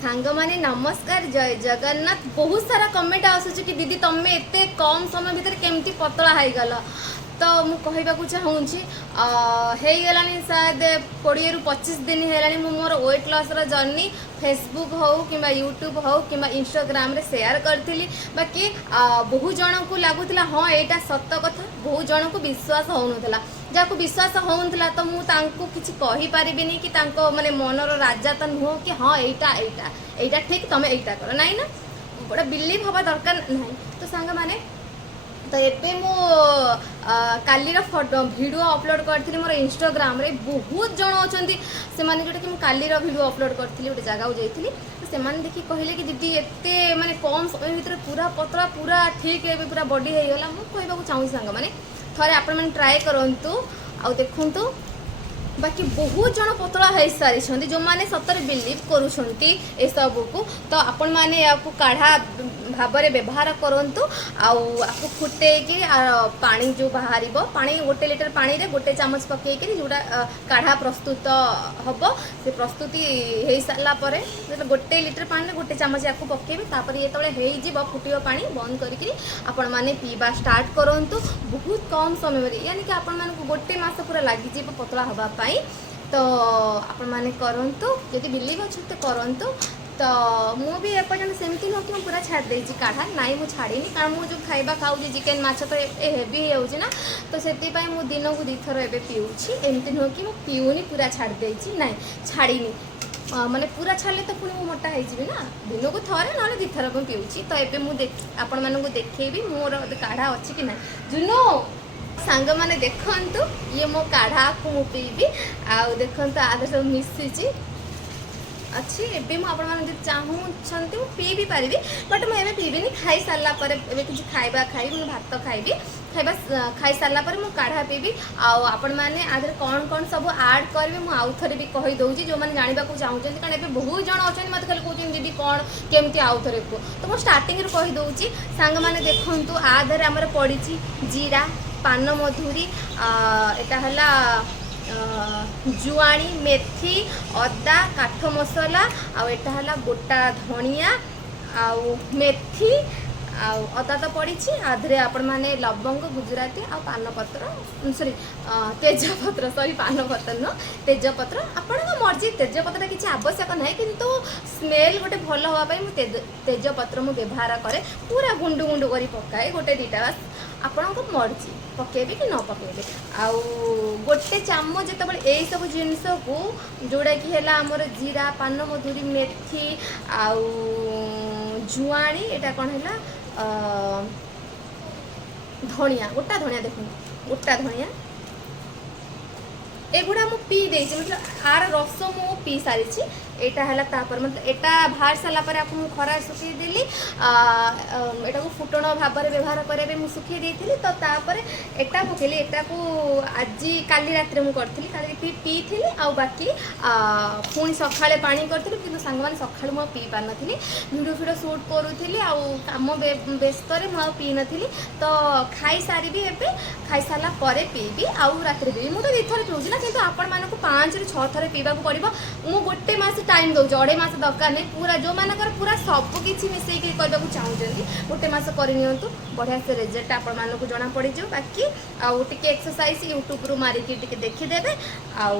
सांग माने नमस्कार जय जगन्नाथ। बहुत सारा कमेंट आसूँ कि दीदी तुम्हें एते कम समय भितर केमती पतला हो गल। तो मु कहवाक चाहूँगी गलानी शायद 20 ରୁ 25 दिन है मोर वेट लॉस रो जर्नी फेसबुक हो कि यूट्यूब हो कि इंस्टाग्राम रे शेयर करी। बाकी बहु जन को लगुला हाँ यहाँ सत कथा, बहु जन को विश्वास होना जहाँ विश्वास होता तो मुझे किसी कहीपरि कि माने मनर राजा तो नुह कि हाँ यहाँ ठीक तुम यहाँ कर ना ना गोटे बिलीव हवा दरकार ना। तो सांग माने तो ये मु कालीर वीडियो अपलोड करी मोर इंस्टाग्राम रे बहुत जन अच्छा से माने जोटा कि कालीर वीडियो अपलोड करी गोटे जगह जाइली तो से देखिए कहले कि दीदी एते माने कम समय भितर पूरा पतला पूरा ठीक है पूरा बॉडी हो गला। मुझे कहवाक चाहूँ सांग माने थरे आपण मैंने ट्राए करूँ आउ देखु। बाकी बहुत जन पतला हो सारी जो मैंने सतरे बिलीव करूँ को तो आपण मैंने आपको काढ़ा भाव में व्यवहार करूँ आपको फुटे पानी जो बाहर पानी 1 लीटर पानी रे 1 चामच पकईकि जोटा काढ़ा प्रस्तुत हम से प्रस्तुति हो सारापर 1 लीटर पानी 1 चामच या पकईबे ये फुट पानी बंद करके आपण मैंने पीवा स्टार्ट करूँ। बहुत कम समय यानी कि आपण मानक 1 मास पूरा लगी पतला हाँपाई तो आपण मैंने करंतु यदि बिलीव अच्छे तो करंतु। तो मुझे एपर्तंत सेमती नुह कि पूरा छाड़ देती काढ़ा नाई मुझे छाड़ीनी कारण मुझे जो खाइबा खाऊँ चिकेन माछ तो हेवी हो तो से मुझे दिन को 2 थर एवं पीऊँगी एमती नुह कि पीऊनी पूरा छाड़ देती ना छाड़ीनी माने पूरा छाड़े तो पुणी मोटा हो ना दिन को थरे ना 2 थर पीऊँगी। तो ये मुझे आपण मानक देखी मोर काढ़ा अच्छी कि ना जुनू सांग माने देखंतु ये मो काढ़ा को मु पीबी आउ देखंतु आदर सब मिसिची अच्छी एबे मु आपण माने चाहूछंती मु पी भी पारिबी बट मु एबे पीबिनी खाई सारला पर एबे किछि खाइबा खाइबी मु भात खाइबी खाइबा खाई सारला पर मु काढ़ा पीबी आउ आपण माने आदर कौन सब ऐड करबे मु आउ थरे भी कहि दउची जो माने जानिबा को चाहूछंती कारण एबे बहुत जण अछन मते खाली कहउछन दीदी कौन केमती आउ थरे को तो मु स्टार्टिंग रे कहि दउची सांग माने देखंतु आदर हमर पड़ीची जीरा पान मधुरी एटा हला जुआणी मेथी अदा काठ मसला आटा हला गोटा धनिया आउ मेथी आउ अदा तो पड़ी आधे आपण मैंने लवंग गुजराती आ पानपत्र सॉरी तेजपत्र सॉरी पानपत्र न तेजपत्र आपण मर्जी तेजपत्र किसी आवश्यक ना किंतु स्मेल गोटे भल हाँपाई मुझे तेजपत्र मु व्यवहार करे पूरा गुंडु गुंडु कर पकाए 1-2टा बास आपण मर्जी पकेबे कि न पकेबे आउ 1 चामच जो यही सब जिनस को जोड़ा कि है आमर जीरा पान मधुरी मेथी आउ जुआणी एटा कौन है धनिया गोटा धनिया देखो गोटा धनिया एगुड़ा मु पी दे मतलब आर रस मु पी सारी एटा है मतलब एटा बाहर सारापर आपको खरा सुखी देली एटा को फुटण भाव में व्यवहार करें मुझे सुखी देती तो तापर एटा पकेली एटा को आज काली रात में मुझे पी थी आ बाकी पुणी सकाଳେ पानी करी कि सांग मैंने सका मुझे पी पार नी भिडियो फिडियो सुट करूली आम व्यस्त मुझे पी नी तो खाई सारी एवं खाई सारा पीबी आउ रात पीबी मुझे 2 थर पीऊँ ना कि आपण मानक 5 ରୁ 6 थर पीवा पड़ो मु 1 मास टाइम दौर 2.5 मास दरकार नहीं पूरा जो मानकर पूरा सब किसी मिसेक करने चाहूँगी 1 मास करनी बढ़िया से रिजल्ट आपण मानक जना पड़ बाकी आउ टे एक्सरसाइज यूट्यूब रू मारिकी देखीदे आउ